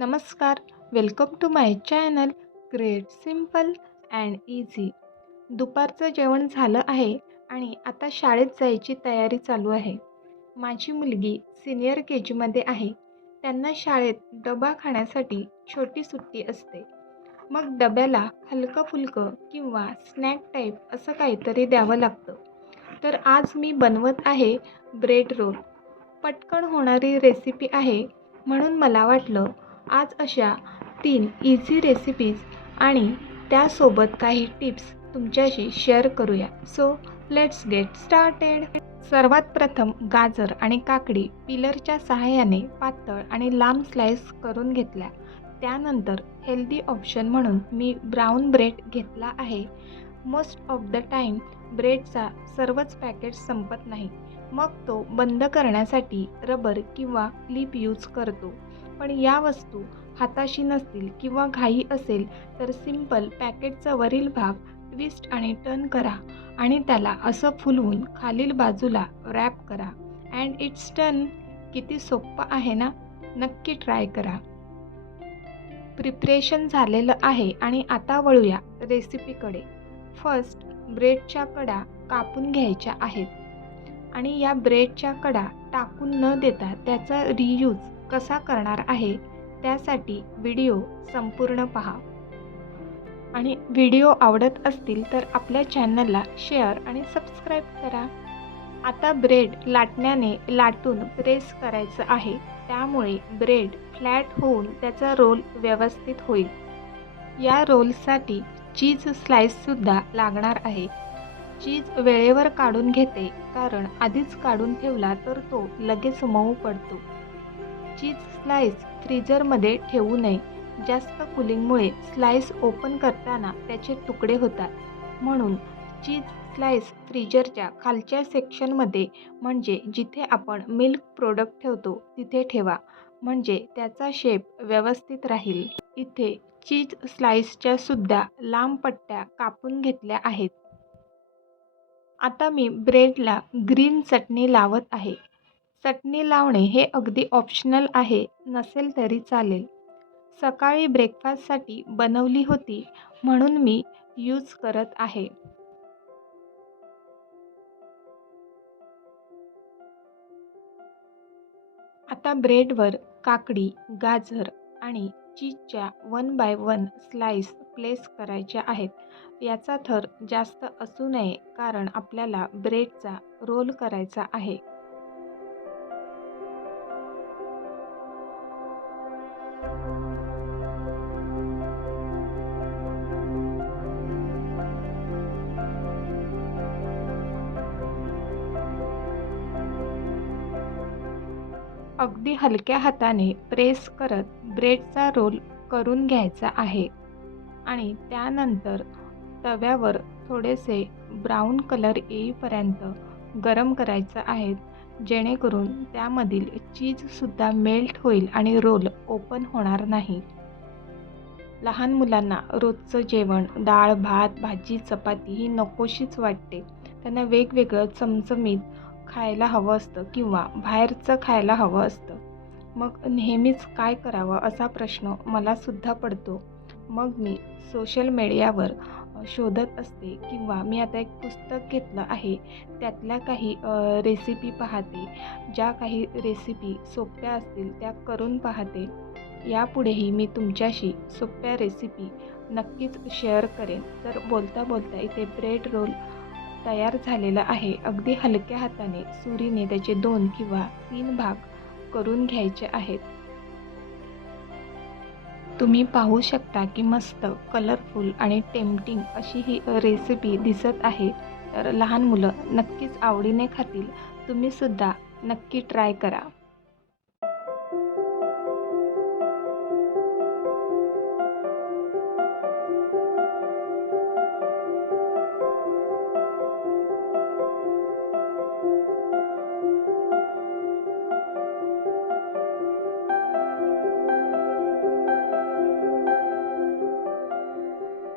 नमस्कार, welcome to my channel great simple and easy. दुपारचं जेवण झालं आहे आणि आता शाळेत जायची तयारी चालू आहे. माझी मुलगी सिनियर के जीमध्ये आहे. त्यांना शाळेत डबा खाण्यासाठी छोटी सुट्टी असते. मग डब्याला हलकं फुलकं किंवा स्नॅक टाईप असं काहीतरी द्यावं लागतं. तर आज मी बनवत आहे ब्रेड रोल. पटकन होणारी रेसिपी आहे, म्हणून मला वाटलं आज अशा 3 इझी रेसिपीज आणि त्यासोबत काही टिप्स तुमच्याशी शेअर करूया. So let's get started. सर्वात प्रथम गाजर आणि काकडी पिलरच्या सहाय्याने पातळ आणि लांब स्लाइस करून घेतल्या. त्यानंतर हेल्दी ऑप्शन म्हणून मी ब्राऊन ब्रेड घेतला आहे. मोस्ट ऑफ द टाईम ब्रेडचा सर्वच पॅकेट संपत नाही, मग तो बंद करण्यासाठी रबर किंवा क्लिप यूज करतो. पण या वस्तू हाताशी नसतील किंवा घाई असेल तर सिंपल पॅकेटचा वरील भाग ट्विस्ट आणि टर्न करा आणि त्याला असं फुलवून खालील बाजूला रॅप करा अँड इट्स डन. किती सोपं आहे ना? नक्की ट्राय करा. प्रिपरेशन झालेलं आहे आणि आता वळूया रेसिपीकडे. फर्स्ट ब्रेडच्या कडा कापून घ्यायच्या आहेत आणि या ब्रेडच्या कडा टाकून न देता त्याचा रियूज कसा करणार आहे त्यासाठी व्हिडिओ संपूर्ण पहा. आणि व्हिडिओ आवडत असतील तर आपल्या चॅनलला शेअर आणि सबस्क्राईब करा. आता ब्रेड लाटण्याने लाटून प्रेस करायचं आहे, त्यामुळे ब्रेड फ्लॅट होऊन त्याचा रोल व्यवस्थित होईल. या रोलसाठी चीज स्लाइससुद्धा लागणार आहे. चीज वेळेवर काढून घेते, कारण आधीच काढून ठेवला तर तो लगेच मऊ पडतो. चीज स्लाइस फ्रीजरमध्ये ठेवू नये. जास्त कूलिंगमुळे स्लाइस ओपन करताना त्याचे तुकडे होतात. म्हणून चीज स्लाइस फ्रीजरच्या खालच्या सेक्शनमध्ये, म्हणजे जिथे आपण मिल्क प्रोडक्ट ठेवतो तिथे ठेवा, म्हणजे त्याचा शेप व्यवस्थित राहील. इथे चीज स्लाइसच्या सुद्धा लांब पट्ट्या कापून घेतल्या आहेत. आता मी ब्रेडला ग्रीन चटणी लावत आहे. चटणी लावणे हे अगदी ऑप्शनल आहे, नसेल तरी चालेल. सकाळी ब्रेकफास्टसाठी बनवली होती म्हणून मी यूज करत आहे. आता ब्रेडवर काकडी, गाजर आणि चीजच्या 1 बाय 1 स्लाइस प्लेस करायच्या आहेत. याचा थर जास्त असू नये, कारण आपल्याला ब्रेडचा रोल करायचा आहे. अगदी हलक्या हाताने प्रेस करत ब्रेडचा रोल करून घ्यायचा आहे आणि त्यानंतर तव्यावर थोडेसे ब्राऊन कलर येईपर्यंत गरम करायचं आहे, जेणेकरून त्यामधील चीजसुद्धा मेल्ट होईल आणि रोल ओपन होणार नाही. लहान मुलांना रोजचं जेवण डाळ, भात, भाजी, चपाती ही नकोशीच वाटते. त्यांना वेगवेगळं चमचमीत खायला हवं असतं किंवा बाहेरचं खायला हवं असतं. मग नेहमीच काय करावं असा प्रश्न मलासुद्धा पडतो. मग मी सोशल मीडियावर शोधत असते किंवा मी आता एक पुस्तक घेतलं आहे, त्यातल्या काही रेसिपी पाहते. ज्या काही रेसिपी सोप्या असतील त्या करून पाहते. यापुढेही मी तुमच्याशी सोप्या रेसिपी नक्कीच शेअर करेन. तर बोलता बोलता इथे ब्रेड रोल तयार झालेला आहे. अगदी हलक्या हाताने सुरीने त्याचे 2 किंवा 3 भाग करून घ्यायचे आहेत. तुम्ही पाहू शकता की मस्त कलरफुल आणि टेम्पटिंग अशी ही रेसिपी दिसत आहे. तर लहान मुलं नक्कीच आवडीने खातील. तुम्हीसुद्धा नक्की ट्राय करा.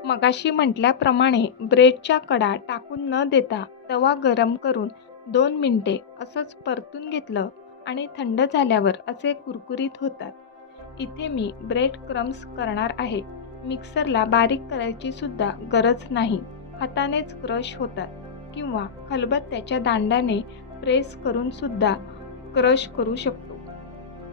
मगाशी म्हटल्याप्रमाणे ब्रेडच्या कडा टाकून न देता तवा गरम करून 2 मिनिटे असंच परतून घेतलं आणि थंड झाल्यावर असे कुरकुरीत होतात. इथे मी ब्रेड क्रम्स करणार आहे. मिक्सरला बारीक करायची सुद्धा गरज नाही. हातानेच क्रश होतात किंवा खलबत्त्याच्या दांड्याने प्रेस करून सुद्धा क्रश करू शकतो.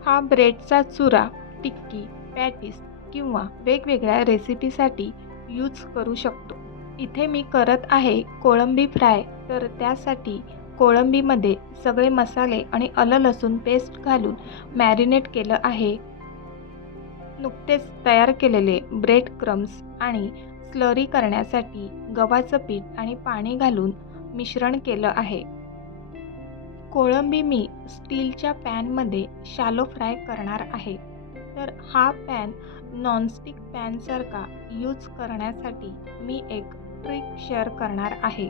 हा ब्रेडचा चुरा टिक्की, पॅटीस किंवा वेगवेगळ्या रेसिपीसाठी यूज करू शकतो. इथे मी करत आहे कोळंबी फ्राय, तर त्यासाठी कोळंबीमध्ये सगळे मसाले आणि आलं लसूण पेस्ट घालून मॅरिनेट केलं आहे. नुकतेच तयार केलेले ब्रेड क्रम्स आणि स्लरी करण्यासाठी गव्हाचं पीठ आणि पाणी घालून मिश्रण केलं आहे. कोळंबी मी स्टीलच्या पॅनमध्ये शॅलो फ्राय करणार आहे. तर हा पॅन नॉनस्टिक पॅनसारखा यूज करण्यासाठी मी एक ट्रिक शेअर करणार आहे.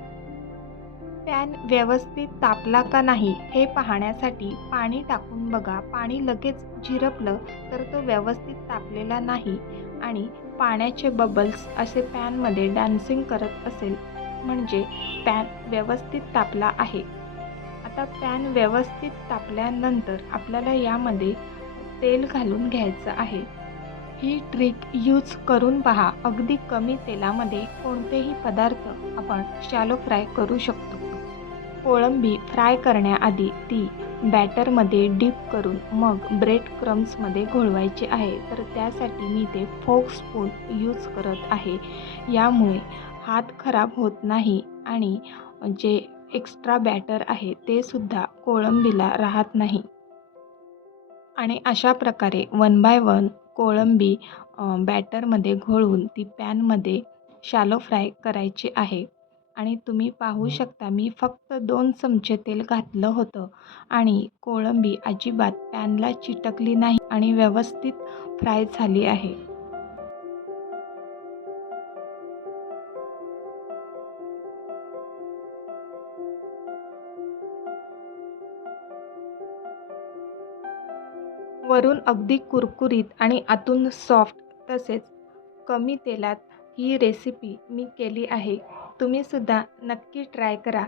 पॅन व्यवस्थित तापला का नाही हे पाहण्यासाठी पाणी टाकून बघा. पाणी लगेच झिरपलं तर तो व्यवस्थित तापलेला नाही आणि पाण्याचे बबल्स असे पॅनमध्ये डान्सिंग करत असेल म्हणजे पॅन व्यवस्थित तापला आहे. आता पॅन व्यवस्थित तापल्यानंतर आपल्याला यामध्ये तेल घालून घ्यायचं आहे. ही ट्रिक यूज करून पहा. अगदी कमी तेलामध्ये कोणतेही पदार्थ आपण शॅलो फ्राय करू शकतो. कोळंबी फ्राय करण्याआधी ती बॅटरमध्ये डीप करून मग ब्रेड क्रम्समध्ये घोळवायची आहे. तर त्यासाठी मी ते फोक स्पून यूज करत आहे. यामुळे हात खराब होत नाही आणि जे एक्स्ट्रा बॅटर आहे ते सुद्धा कोळंबीला राहत नाही. आणि अशा प्रकारे 1 बाय 1 कोळंबी बॅटरमध्ये घोळवून ती पॅनमध्ये शॅलो फ्राय करायची आहे. आणि तुम्ही पाहू शकता मी फक्त 2 चमचे तेल घातलं होतं आणि कोळंबी अजिबात पॅनला चिटकली नाही आणि व्यवस्थित फ्राय झाली आहे. वरून अगदी कुरकुरीत आणि आतून सॉफ्ट, तसेच कमी तेलात ही रेसिपी मी केली आहे. तुम्ही सुद्धा नक्की ट्राय करा.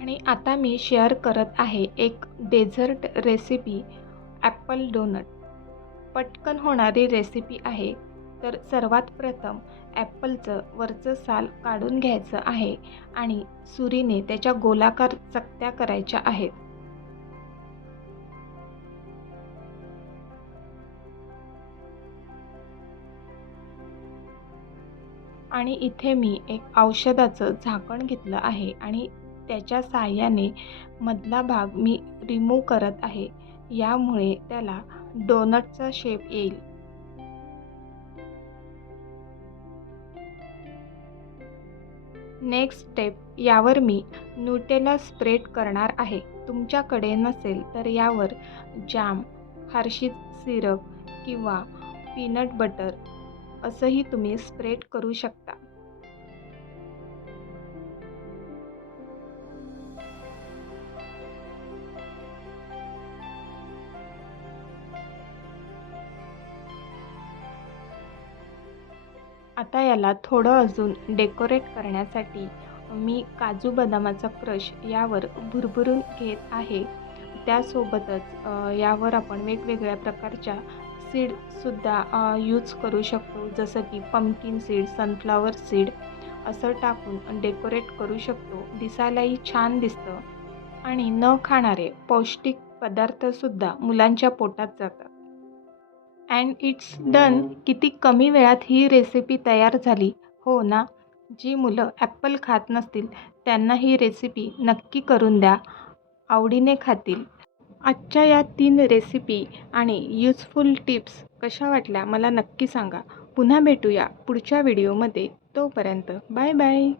आणि आता मी शेअर करत आहे एक डेझर्ट रेसिपी, ॲपल डोनट. पटकन होणारी रेसिपी आहे. तर सर्वात प्रथम ॲपलचं वरचं साल काढून घ्यायचं आहे आणि सुरीने त्याच्या गोलाकार चकत्या करायच्या आहेत. आणि इथे मी एक औषधाचं झाकण घेतलं आहे आणि त्याच्या साहाय्याने मधला भाग मी रिमूव्ह करत आहे. यामुळे त्याला डोनटचा शेप येईल. नेक्स्ट स्टेप, यावर मी न्यूटेला स्प्रेड करणार आहे. तुमच्याकडे नसेल तर यावर जॅम, हर्षीज सिरप किंवा पीनट बटर असंही तुम्ही स्प्रेड करू शकता. आता याला थोडं अजून डेकोरेट करण्यासाठी मी काजू बदामाचा क्रश यावर भुरभुरून घेत आहे. त्यासोबतच यावर आपण वेगवेगळ्या प्रकारच्या सीडसुद्धा यूज करू शकतो, जसं की पंपकिन सीड, सनफ्लॉवर सीड असं टाकून डेकोरेट करू शकतो. दिसायलाही छान दिसतं आणि न खाणारे पौष्टिक पदार्थसुद्धा मुलांच्या पोटात जातात. And it's done. किती कमी वेळात ही रेसिपी तयार झाली, हो ना? जी मुलं ॲपल खात नसतील त्यांना ही रेसिपी नक्की करून द्या, आवडीने खातील. आजच्या या 3 रेसिपी आणि यूजफुल टिप्स कशा वाटल्या मला नक्की सांगा. पुन्हा भेटूया पुढच्या व्हिडिओमध्ये. तोपर्यंत बाय बाय.